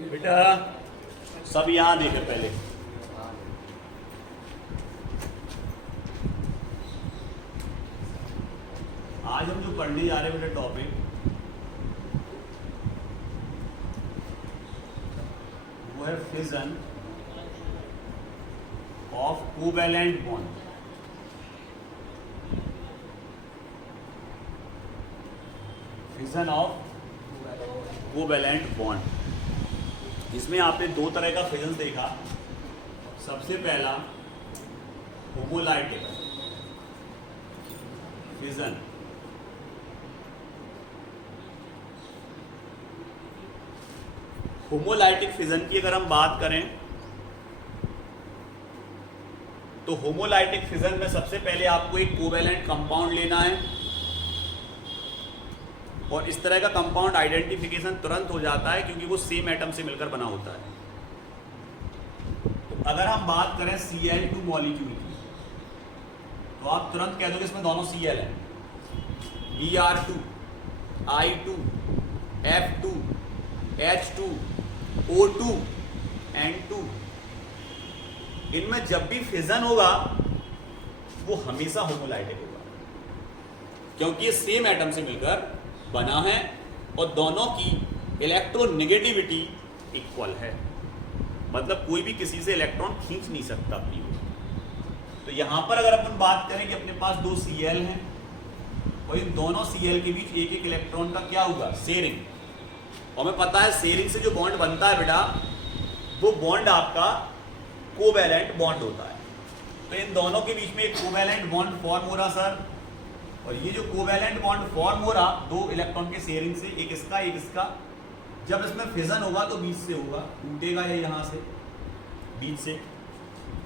बेटा सब यहाँ देखे पहले। आज हम जो पढ़ने जा रहे हैं बेटा टॉपिक, वो है fission of covalent bond. Fission of covalent bond. इसमें आपने दो तरह का फिजन देखा। सबसे पहला होमोलाइटिक फिजन। होमोलाइटिक फिजन की अगर हम बात करें तो होमोलाइटिक फिजन में सबसे पहले आपको एक कोवैलेंट कंपाउंड लेना है और इस तरह का कंपाउंड आइडेंटिफिकेशन तुरंत हो जाता है क्योंकि वो सेम एटम से मिलकर बना होता है। तो अगर हम बात करें Cl2 मॉलिक्यूल की तो आप तुरंत कह दोगे इसमें दोनों Cl हैं। Br2, I2, F2, H2, O2, N2। इनमें जब भी फिजन होगा वो हमेशा होमोलाइटिक होगा क्योंकि ये सेम एटम से मिलकर बना है और दोनों की इलेक्ट्रोनेगेटिविटी इक्वल है। मतलब कोई भी किसी से इलेक्ट्रॉन खींच नहीं सकता अपनी ओर। तो यहां पर अगर अपन बात करें कि अपने पास दो Cl हैं और इन दोनों Cl के बीच एक एक इलेक्ट्रॉन का क्या होगा, शेयरिंग। और हमें पता है शेयरिंग से जो बॉन्ड बनता है बेटा, वो बॉन्ड आपका कोवैलेंट बॉन्ड होता है। तो इन दोनों के बीच में एक कोवैलेंट बॉन्ड फॉर्म हो रहा सर, और ये जो कोवैलेंट बॉन्ड फॉर्म हो रहा दो इलेक्ट्रॉन के शेयरिंग से, एक इसका एक इसका, जब इसमें फिजन होगा तो बीच से होगा, टूटेगा या यहां से बीच से,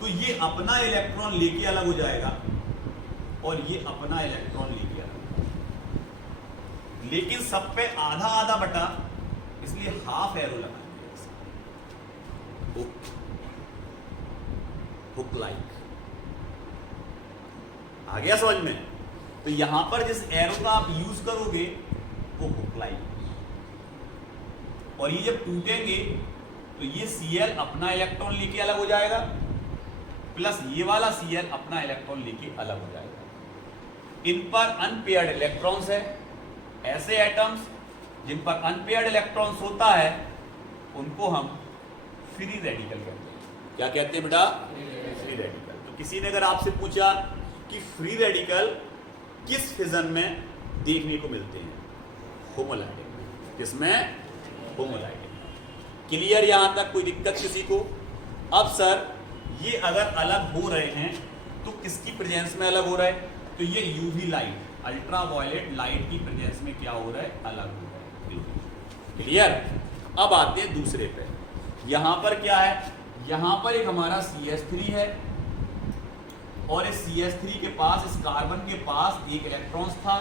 तो ये अपना इलेक्ट्रॉन लेके अलग हो जाएगा और ये अपना इलेक्ट्रॉन लेके अलग हो जाएगा। लेकिन सब पे आधा आधा बटा, इसलिए हाफ एरो लगाएंगे हुक लाइक। आ गया समझ में? तो यहां पर जिस एरो का आप यूज करोगे वो हुक लाइक, और ये जब टूटेंगे तो ये Cl अपना इलेक्ट्रॉन लेके अलग हो जाएगा प्लस ये वाला Cl अपना इलेक्ट्रॉन लेके अलग हो जाएगा। इन पर अनपेयर्ड इलेक्ट्रॉन्स है। ऐसे एटम्स जिन पर अनपेयर्ड इलेक्ट्रॉन्स होता है उनको हम फ्री रेडिकल कहते हैं। क्या कहते हैं बेटा? Free radical. तो किसी ने अगर आपसे पूछा कि फ्री रेडिकल किस फिजन में देखने को मिलते हैं? होमोलाइटिक। किसमें? होमोलाइटिक। क्लियर यहां तक? कोई दिक्कत किसी को? अब सर ये अगर अलग हो रहे हैं तो किसकी प्रेजेंस में अलग हो रहा है? तो ये यूवी लाइट, अल्ट्रावायलेट लाइट की प्रेजेंस में क्या हो रहा है? अलग हो रहा है। क्लियर? अब आते हैं दूसरे पे। यहां पर क्या है? यहां पर एक हमारा CH3 है और इस CH3 के पास, इस कार्बन के पास एक इलेक्ट्रॉन था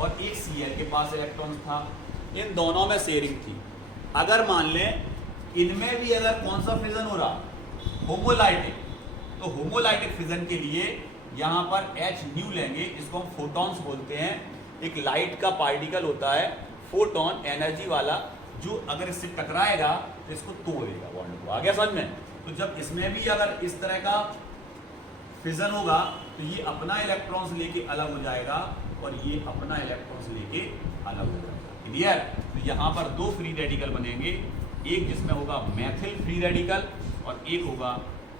और एक Cl के पास इलेक्ट्रॉन था। इन दोनों में शेयरिंग थी। अगर मान लें इनमें भी अगर कौन सा फिजन हो रहा? होमोलाइटिक। तो होमोलाइटिक फिजन के लिए यहां पर H न्यू लेंगे, इसको हम फोटॉन्स बोलते हैं। एक लाइट का पार्टिकल होता है फोटॉन, एनर्जी वाला, जो अगर इससे टकराएगा तो इसको तोड़ेगा बॉन्ड को। आ गया समझ में? तो जब इसमें भी अगर इस तरह का फिजन होगा तो ये अपना इलेक्ट्रॉन्स लेके अलग हो जाएगा और ये अपना इलेक्ट्रॉन्स लेके अलग हो जाएगा। क्लियर? तो यहाँ पर दो फ्री रेडिकल बनेंगे, एक जिसमें होगा मैथिल फ्री रेडिकल और एक होगा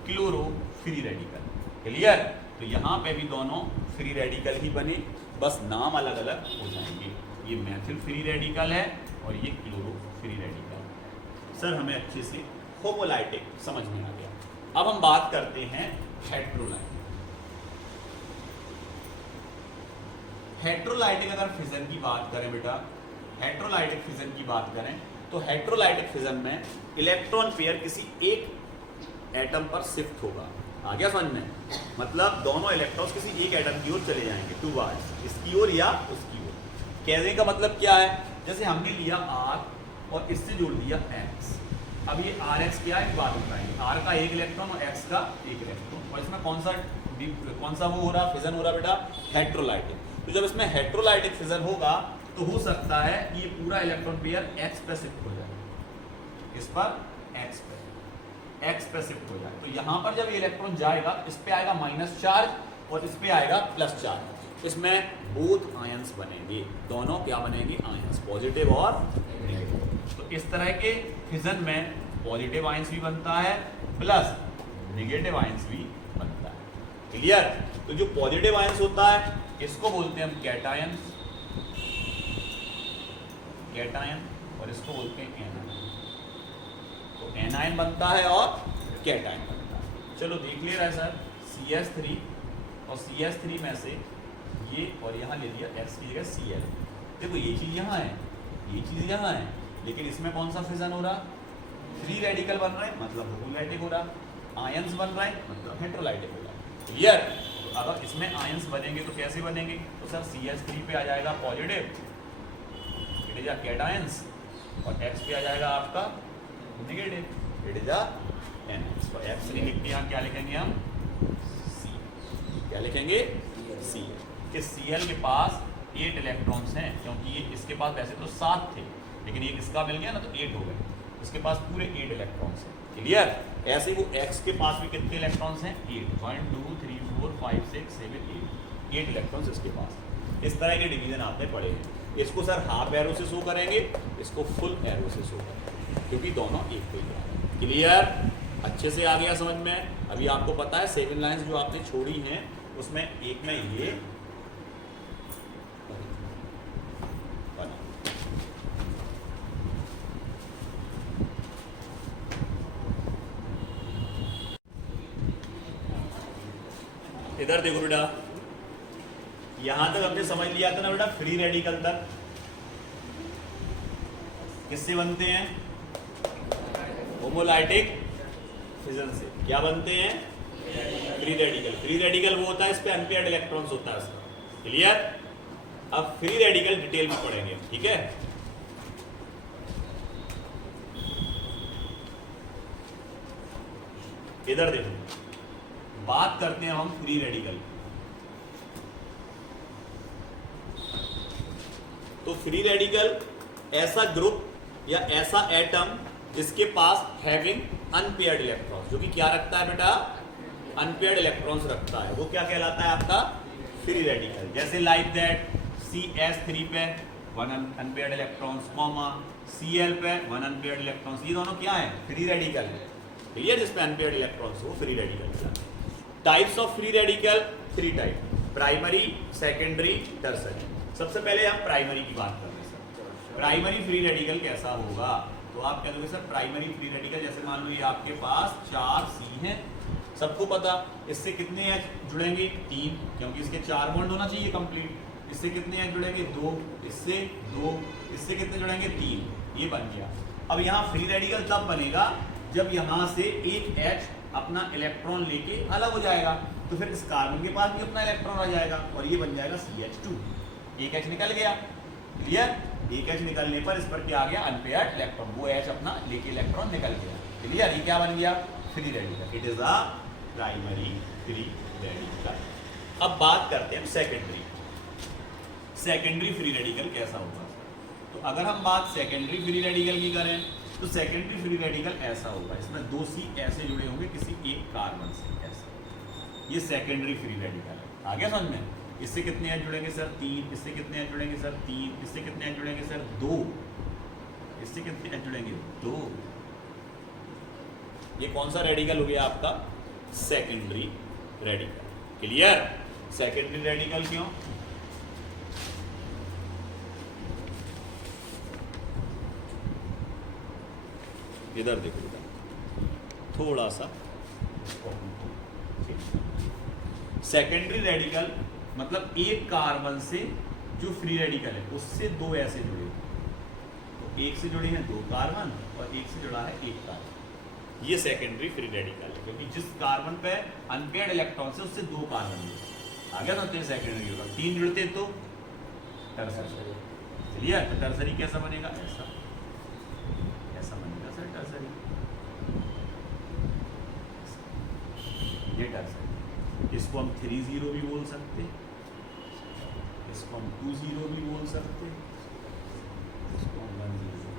क्लोरो फ्री रेडिकल। क्लियर? तो यहाँ पे भी दोनों फ्री रेडिकल ही बने, बस नाम अलग अलग हो जाएंगे। ये मैथिल फ्री रेडिकल है और ये क्लोरो फ्री रेडिकल है। सर हमें अच्छे से होमोलाइटिक समझ में आ गया। अब हम बात करते हैं हेट्रोलाइटिक। हेट्रोलाइटिक अगर फिजन की बात करें बेटा, हेट्रोलाइटिक फिजन की बात करें तो हेट्रोलाइटिक फिजन में इलेक्ट्रॉन पेयर किसी एक एटम पर शिफ्ट होगा। आ गया समझ में? मतलब दोनों इलेक्ट्रॉन्स किसी एक एटम की ओर चले जाएंगे, टू वार्ड्स, इसकी ओर या उसकी ओर। कहने का मतलब क्या है? जैसे हमने लिया R और इससे जोड़ दिया X। अब ये RX क्या है, बात बताएंगे। R का एक इलेक्ट्रॉन और X का एक इलेक्ट्रॉन, और इसमें कौन सा वो हो रहा, फिजन हो रहा बेटा? हेट्रोलाइटिक। तो जब इसमें हेट्रोलाइटिक फिजन होगा तो हो सकता है कि ये पूरा इलेक्ट्रॉन पेयर X पे शिफ्ट हो जाए। इस पर x पे, x पे शिफ्ट हो जाए। तो यहां पर जब ये इलेक्ट्रॉन जाएगा इस पे आएगा माइनस चार्ज और इस पे आएगा प्लस चार्ज। इसमें बोथ आयंस बनेंगे, दोनों क्या बनेंगे आयंस, पॉजिटिव और नेगेटिव। तो इस तरह के फिजन में पॉजिटिव आयंस भी बनता है प्लस नेगेटिव आयंस भी बनता है। क्लियर? तो जो पॉजिटिव आयंस होता है इसको बोलते हैं हम कैटायन, कैटायन, और इसको बोलते हैं एनायन। तो एनायन बनता है और कैटायन बनता है। चलो देख ले रहा है सर, CH3 और CH3 में से ये और यहाँ ले लिया X की जगह Cl। देखो ये चीज यहाँ है, ये चीज यहाँ है, लेकिन इसमें कौन सा फिजन हो रहा, फ्री रेडिकल बन रहा है मतलब होमोलाइटिक हो रहा, आयंस बन रहा है मतलब हेटेरोलाइटिक हो रहा है। क्लियर? तो अगर इसमें आयंस बनेंगे तो कैसे बनेंगे, तो सर CH3 पे आ जाएगा positive, it is a cations, और X पे आ जाएगा आपका negative, it is a anions. तो X नहीं लिखते यहाँ क्या लिखेंगे हम, C। क्या लिखेंगे, C। कि Cl के पास 8 इलेक्ट्रॉन्स हैं, क्योंकि ये इसके पास वैसे तो 7 थे लेकिन ये इसका मिल गया ना तो 8 हो गए, इसके पास पूरे 8 इलेक्ट्रॉन्स हैं। क्लियर? ऐसे वो X के पास भी कितने इलेक्ट्रॉन्स हैं, 8, 1 2 3 4 5 6 7 8 इलेक्ट्रॉन्स इसके पास। इस तरह के डिवीजन आपने पढ़े हैं। इसको सर हाफ एरो से शो करेंगे, इसको फुल एरो से शो करेंगे, क्योंकि दोनों एक को ही। क्लियर? अच्छे से आ गया समझ में? अभी आपको पता है 7 लाइंस जो आपने छोड़ी हैं उसमें एक में ये बना। इधर देखो बेटा, यहां तक हमने समझ लिया था ना बेटा, फ्री रेडिकल तक किससे बनते हैं, होमोलाइटिक फिजन से। क्या बनते हैं, फ्री रेडिकल। फ्री रेडिकल वो होता है इस पे अनपेयर्ड इलेक्ट्रॉन्स होता है इसका। क्लियर? अब फ्री रेडिकल डिटेल में पढ़ेंगे, ठीक है? इधर देखो, बात करते हैं हम फ्री रेडिकल। तो फ्री रेडिकल ऐसा ग्रुप या ऐसा एटम जिसके पास हैविंग अनपेयर्ड इलेक्ट्रॉन्स, जो कि क्या रखता है बेटा, अनपेयर्ड इलेक्ट्रॉन्स रखता है, वो क्या कहलाता है आपका, फ्री रेडिकल। जैसे लाइक दैट CH3 पे 1 अनपेयर्ड इलेक्ट्रॉन्स, कॉमा Cl पे 1 अनपेयर्ड इलेक्ट्रॉन्स, ये दोनों क्या है, फ्री रेडिकल है। क्लियर? जिसपे अनपेयर्ड इलेक्ट्रॉन्स वो free radical. Types of free radical 3 type, primary, secondary, tertiary. सबसे पहले हम प्राइमरी की बात करते हैं सर। प्राइमरी फ्री रेडिकल कैसा होगा, तो आप कह दोगे सर प्राइमरी फ्री रेडिकल, जैसे मान लो ये आपके पास 4 C हैं, सबको पता, इससे कितने H जुड़ेंगे, 3, क्योंकि इसके 4 बॉन्ड होना चाहिए कंप्लीट। इससे कितने H जुड़ेंगे, 2, इससे 2, इससे कितने जुड़ेंगे, 3, ये बन गया। अब यहाँ फ्री रेडिकल तब बनेगा जब यहाँ से एक H अपना इलेक्ट्रॉन लेके अलग हो जाएगा, तो फिर इस कार्बन के पास भी अपना इलेक्ट्रॉन आ जाएगा और ये बन जाएगा CH2। एक H निकल गया। क्लियर? एक H निकलने पर इस पर क्या आ गया, अनपेयर्ड इलेक्ट्रॉन, वो H अपना लेके इलेक्ट्रॉन निकल गया। क्लियर? ये क्या बन गया, free radical. It is a primary free radical. अब बात करते हैं सेकेंडरी। सेकेंडरी फ्री रेडिकल कैसा होगा, तो अगर हम बात सेकेंडरी फ्री रेडिकल की करें तो सेकेंडरी फ्री रेडिकल ऐसा होगा, इसमें 2 C ऐसे जुड़े होंगे किसी एक कार्बन से, ऐसे। ये सेकेंडरी फ्री रेडिकल है। आ गया समझ में? इससे कितने H जुड़ेंगे सर, 3, इससे कितने H जुड़ेंगे सर, 3, इससे कितने H जुड़ेंगे सर, 2, इससे कितने H जुड़ेंगे, 2। ये कौन सा रेडिकल हो गया आपका, secondary radical. Clear? Secondary radical क्यों, इधर देखो थोड़ा सा, सेकेंडरी रेडिकल मतलब एक कार्बन से जो फ्री रेडिकल है उससे 2 ऐसे जुड़े, तो एक से जुड़े हैं 2 कार्बन और एक से जुड़ा है 1 कार्बन, ये सेकेंडरी फ्री रेडिकल है, क्योंकि जिस कार्बन पे अनपेयर्ड इलेक्ट्रॉन से उससे 2 कार्बन जुड़े। आगे समझते हैं सेकेंडरी होगा, 3 जुड़ते तो टर्सरी। चलिए तो टर्सरी कैसा बनेगा, ऐसा, ऐसा बनेगा सर टर्सरी, ये टर्सरी। इसको हम 3 0 भी बोल सकते, इसको हम 2 0 भी बोल सकते, इसको हम 1 0।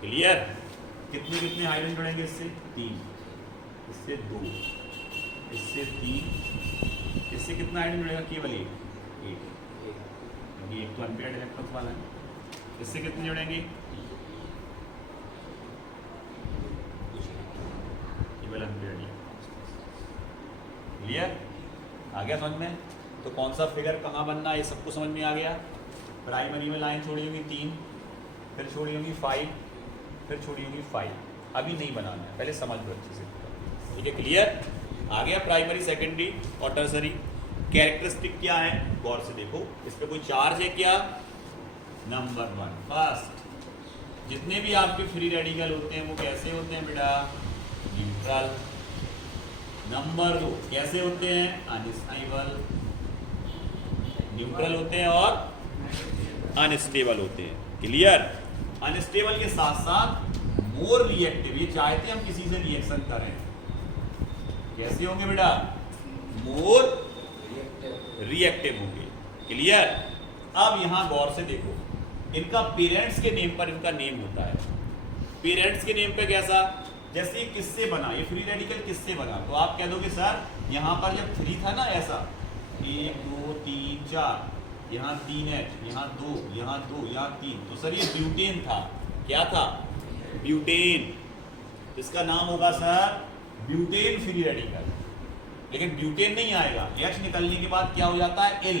क्लियर? कितने कितने हाइड्रोजन जुड़ेंगे इससे? 3, इससे 2, इससे 3, इससे कितना हाइड्रोजन जुड़ेगा? केवल 1, क्योंकि एक तो अनपेयर्ड इलेक्ट्रॉन्स वाला है। इससे कितने जुड़ेंगे? केवल अनपेयर्ड इलेक्ट्रॉन्स। क्लियर? आ गया समझ में? तो कौन सा फिगर कहाँ बनना है ये सबको समझ में आ गया। प्राइमरी में लाइन छोड़ी होगी 3, फिर छोड़ी होगी 5, फिर छोड़ी होगी 5। अभी नहीं बनाना है, पहले समझ लो अच्छे से, ठीक है? क्लियर? आ गया प्राइमरी, सेकेंडरी और टर्सरी। कैरेक्टरिस्टिक क्या है गौर से देखो। इस पे कोई चार्ज है क्या? नंबर 1 फर्स्ट, जितने भी आपके फ्री रेडिकल होते हैं वो कैसे होते हैं बेटा? न्यूट्रल। नंबर 2 कैसे होते हैं? अनस्टेबल। न्यूट्रल होते हैं और अनस्टेबल होते हैं। क्लियर? अनस्टेबल के साथ साथ मोर रिएक्टिव, ये चाहते हम किसी से रिएक्शन करें, कैसे होंगे बेटा? मोर रिएक्टिव होंगे। क्लियर? अब यहां गौर से देखो, इनका पेरेंट्स के नेम पर इनका नेम होता है। पेरेंट्स के नेम पे कैसा? जैसे ये किससे बना, ये फ्री रेडिकल किससे बना, तो आप कह दोगे सर यहाँ पर जब 3 था ना, ऐसा 1 2 3 4, यहाँ 3H, यहाँ 2, यहाँ 2, यहाँ 3, तो सर ये ब्यूटेन था। क्या था? ब्यूटेन। इसका नाम होगा सर ब्यूटेन फ्री रेडिकल। लेकिन ब्यूटेन नहीं आएगा, H निकलने के बाद क्या हो जाता है? L।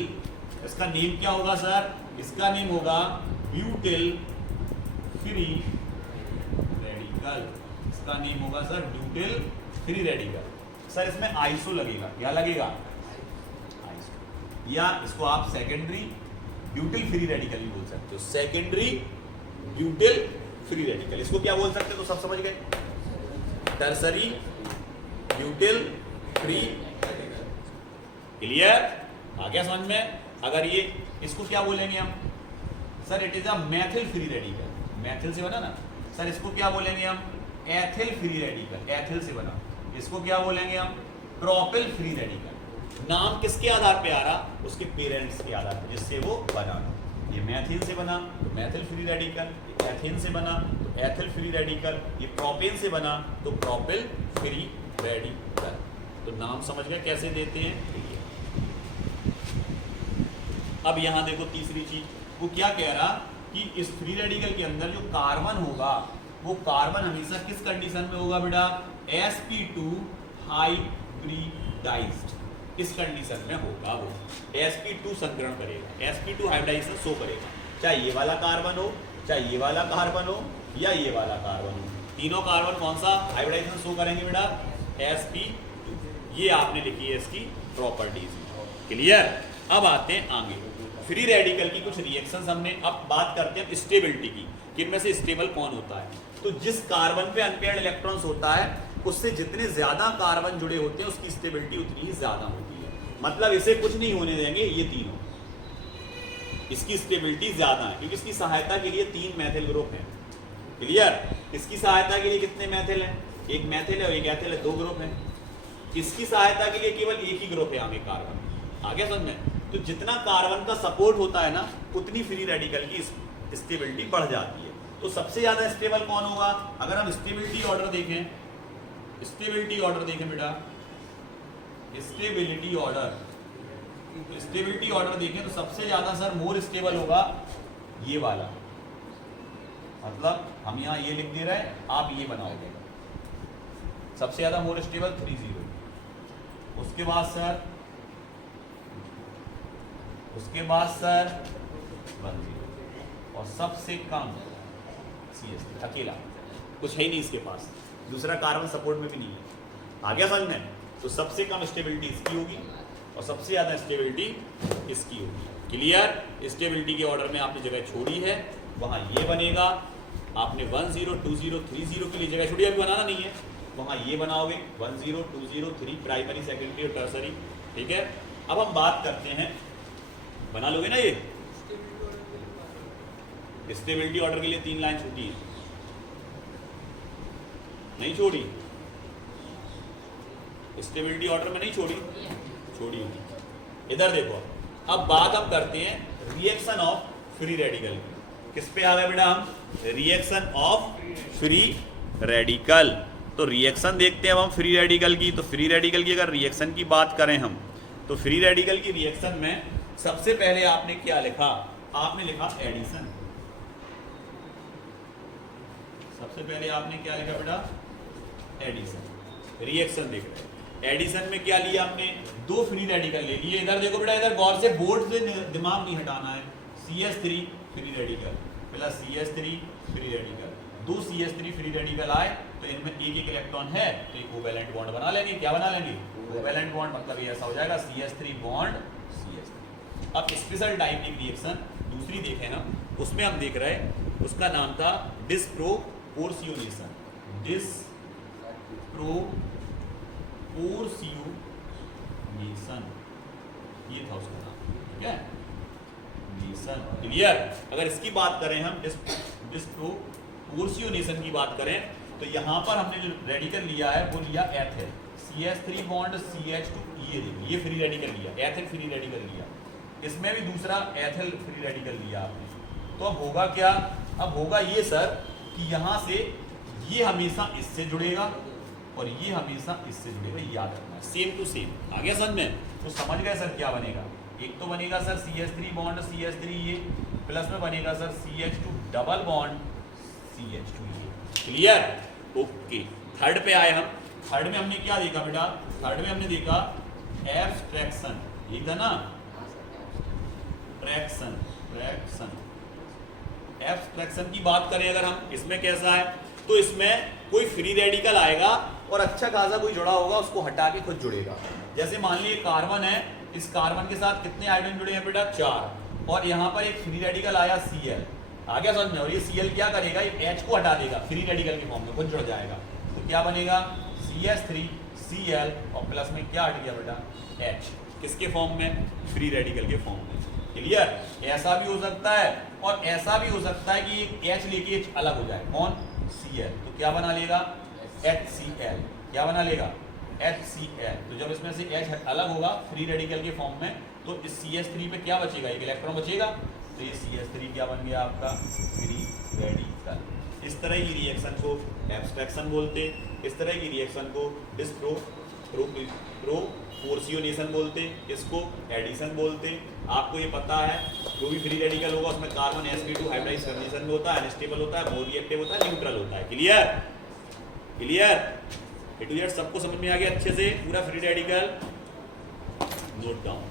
इसका नेम क्या होगा सर? इसका नेम होगा ब्यूटिल फ्री रेडिकल। इसका नेम होगा sir butyl free radical. Sir इसमें आइसो लगेगा, क्या लगेगा? आइसो। या इसको आप सेकेंडरी ब्यूटिल फ्री रेडिकल भी बोल सकते हो। सेकेंडरी ब्यूटिल फ्री रेडिकल, इसको क्या बोल सकते हो? तो सब समझ गए। Tertiary butyl free. क्लियर? आ गया समझ में? अगर ये इसको क्या बोलेंगे हम? Sir it is a Maithil free radical. Maithil से बना ना सर, इसको क्या बोलेंगे हम? Ethyl free radical. एथिल से बना। इसको क्या बोलेंगे हम? Propyl free radical. नाम किसके आधार पे आ रहा? उसके पेरेंट्स के आधार पे, जिससे वो बना। ये मैथिल से बना तो मैथिल फ्री रेडिकल, एथिन से बना तो एथिल फ्री रेडिकल, ये प्रोपेन से बना तो प्रोपिल फ्री रेडिकल। तो नाम समझ गए कैसे देते हैं? अब यहां देखो तीसरी चीज, वो क्या कह रहा कि इस फ्री रेडिकल के अंदर जो कार्बन होगा, वो कार्बन हमेशा किस कंडीशन में होगा बेटा? sp2 hybridised. इस कंडीशन में होगा वो sp2 संकरण करेगा, sp2 हाइब्रिडाइजेशन शो करेगा। चाहे ये वाला कार्बन हो, चाहे ये वाला कार्बन हो, या ये वाला कार्बन हो, तीनों कार्बन कौन सा हाइब्रिडाइजेशन शो करेंगे बेटा? sp2। ये आपने लिखी है इसकी प्रॉपर्टीज। क्लियर? अब आते हैं आगे फ्री रेडिकल की कुछ रिएक्शंस हमने। अब बात करते हैं स्टेबिलिटी की, कि इनमें से स्टेबल कौन होता है। तो जिस कार्बन पे अनपेयर्ड इलेक्ट्रॉन्स होता है, उससे जितने ज्यादा कार्बन जुड़े होते हैं उसकी स्टेबिलिटी उतनी ही ज्यादा होती है। मतलब इसे कुछ नहीं होने देंगे ये तीनों, इसकी स्टेबिलिटी ज्यादा है, क्योंकि इसकी सहायता के लिए 3 मैथिल ग्रुप हैं। क्लियर? इसकी सहायता के लिए कितने मैथिल हैं? एक मैथिल है और एक एथिल है, 2 ग्रुप हैं। इसकी सहायता के लिए केवल एक ही ग्रुप है आगे कार्बन। आगे समझ में? तो जितना कार्बन का सपोर्ट होता है ना, उतनी फ्री रेडिकल की स्टेबिलिटी बढ़ जाती है। तो सबसे ज्यादा स्टेबल कौन होगा? अगर हम स्टेबिलिटी ऑर्डर देखें, स्टेबिलिटी ऑर्डर देखें बेटा, स्टेबिलिटी ऑर्डर, स्टेबिलिटी ऑर्डर देखें तो सबसे ज्यादा सर मोर स्टेबल होगा ये वाला। मतलब हम यहाँ ये लिख दे रहे हैं, आप ये बनाओगे। सबसे ज्यादा मोर स्टेबल 30, उसके बाद सर 10, और सबसे कम CH3 अकेला, कुछ है ही नहीं इसके पास, दूसरा कार्बन सपोर्ट में भी नहीं है। आ गया समझ में? तो सबसे कम स्टेबिलिटी इसकी होगी और सबसे ज्यादा स्टेबिलिटी इसकी होगी। क्लियर? स्टेबिलिटी के ऑर्डर में आपने जगह छोड़ी है, वहां ये बनेगा। आपने 10 20 30 के लिए जगह छोड़ी, अभी बनाना नहीं है, वहां ये बनाओगे 10 20 3 प्राइमरी सेकेंडरी और टर्सरी। ठीक है? अब हम बात करते हैं, बना लोगे ना ये स्टेबिलिटी ऑर्डर के लिए 3 लाइन छूटी है, नहीं छोड़ी? स्टेबिलिटी ऑर्डर में नहीं छोड़ी? छोड़ी। इधर देखो, अब बात हम करते हैं रिएक्शन ऑफ फ्री रेडिकल। किस पे आ गए बेटा हम? Reaction of free radical. तो रिएक्शन देखते हैं अब हम फ्री रेडिकल की। तो फ्री रेडिकल की अगर रिएक्शन की बात करें हम, तो फ्री रेडिकल की रिएक्शन में सबसे पहले आपने क्या लिखा, आपने लिखा एडिशन। सबसे पहले आपने क्या लिखा बेटा, एडिशन। रिएक्शन देख रहे हैं, एडिशन में क्या लिया हमने, दो फ्री रेडिकल ले लिए। इधर देखो बेटा, इधर गौर से बोर्ड से दिमाग नहीं हटाना है। CH3 free radical plus CH3 free radical, दो CH3 फ्री रेडिकल आए तो इनमें एक एक इलेक्ट्रॉन है तो एक कोवैलेंट बॉन्ड बना लेंगे। क्या बना लेंगे, कोवैलेंट बॉन्ड। मतलब ये ऐसा हो जाएगा CH3 बॉन्ड CH3। अब स्पेशल टाइप की रिएक्शन दूसरी देखें ना, उसमें हम देख रहे हैं, उसका नाम था डिस्प्रोपोर्शियोनेशन। डिस्प्रोपोर्शियोनेशन, ये था उसका नाम, ठीक है, क्लियर। अगर इसकी बात करें हम, डिस्प्रोपोर्शियोनेशन की बात करें, तो यहाँ पर हमने जो रेडिकल लिया है वो लिया एथिल, CH3 बॉन्ड CH2, ये देखिए ये फ्री रेडिकल लिया, एथिल फ्री रेडिकल लिया। इसमें भी दूसरा एथिल फ्री रेडिकल लिया आपने। तो अब होगा क्या, अब होगा ये सर कि यहाँ से ये हमेशा इससे जुड़ेगा और ये हमेशा इससे जुड़ेगा, याद रखना, सेम टू सेम। आगे समझ में, तो समझ गए सर क्या बनेगा। एक तो बनेगा सर CH3 बॉन्ड CH3 ये, प्लस में बनेगा sir CH2 double bond CH2 ये, क्लियर, ओके। थर्ड पे आए हम। थर्ड में हमने क्या देखा बेटा, थर्ड में हमने देखा एब्स्ट्रैक्शन, ये था ना, ट्रैक्शन, एब्स्ट्रैक्शन की बात करें अगर हम, इसमें कैसा है, तो इसमें कोई फ्री रेडिकल आएगा और अच्छा खासा कोई जुड़ा होगा, उसको हटा के खुद जुड़ेगा। जैसे मान लीजिए कार्बन है, इस कार्बन के साथ कितने हाइड्रोजन जुड़े हैं बेटा, 4, और यहाँ पर एक फ्री रेडिकल आया Cl, आ गया समझ में, और ये Cl क्या करेगा, ये H को हटा देगा, फ्री रेडिकल के फॉर्म में खुद जुड़ जाएगा। तो क्या बनेगा, CH3 Cl और प्लस में क्या हट गया बेटा, H, किसके फॉर्म में, फ्री रेडिकल के फॉर्म में, क्लियर। ऐसा भी हो सकता है और ऐसा भी हो सकता है कि एक H लेके H अलग हो जाए, कौन, Cl, तो क्या बना लेगा, HCl, क्या बना लेगा, HCl। तो जब इसमें से H अलग होगा फ्री रेडिकल के फॉर्म में, तो इस CH3 पे क्या बचेगा, एक इलेक्ट्रॉन बचेगा, तो ये CH3 क्या बन गया आपका, फ्री रेडिकल। इस तरह की रिएक्शन को एब्स्ट्रैक्शन बोलते, इस तरह की रिएक्शन को डिस्प्रोपोर्शियोनेशन बोलते, इसको एडिशन बोलते। आपको ये पता है, जो भी फ्री रेडिकल होगा उसमें कार्बन sp2 हाइब्रिडाइज कंडीशन में होता है, अनस्टेबल होता है, मोर रिएक्टिव होता है, न्यूट्रल होता है, clear, clear, A to Z सबको समझ में आ गया अच्छे से, पूरा फ्री रेडिकल नोट डाउन।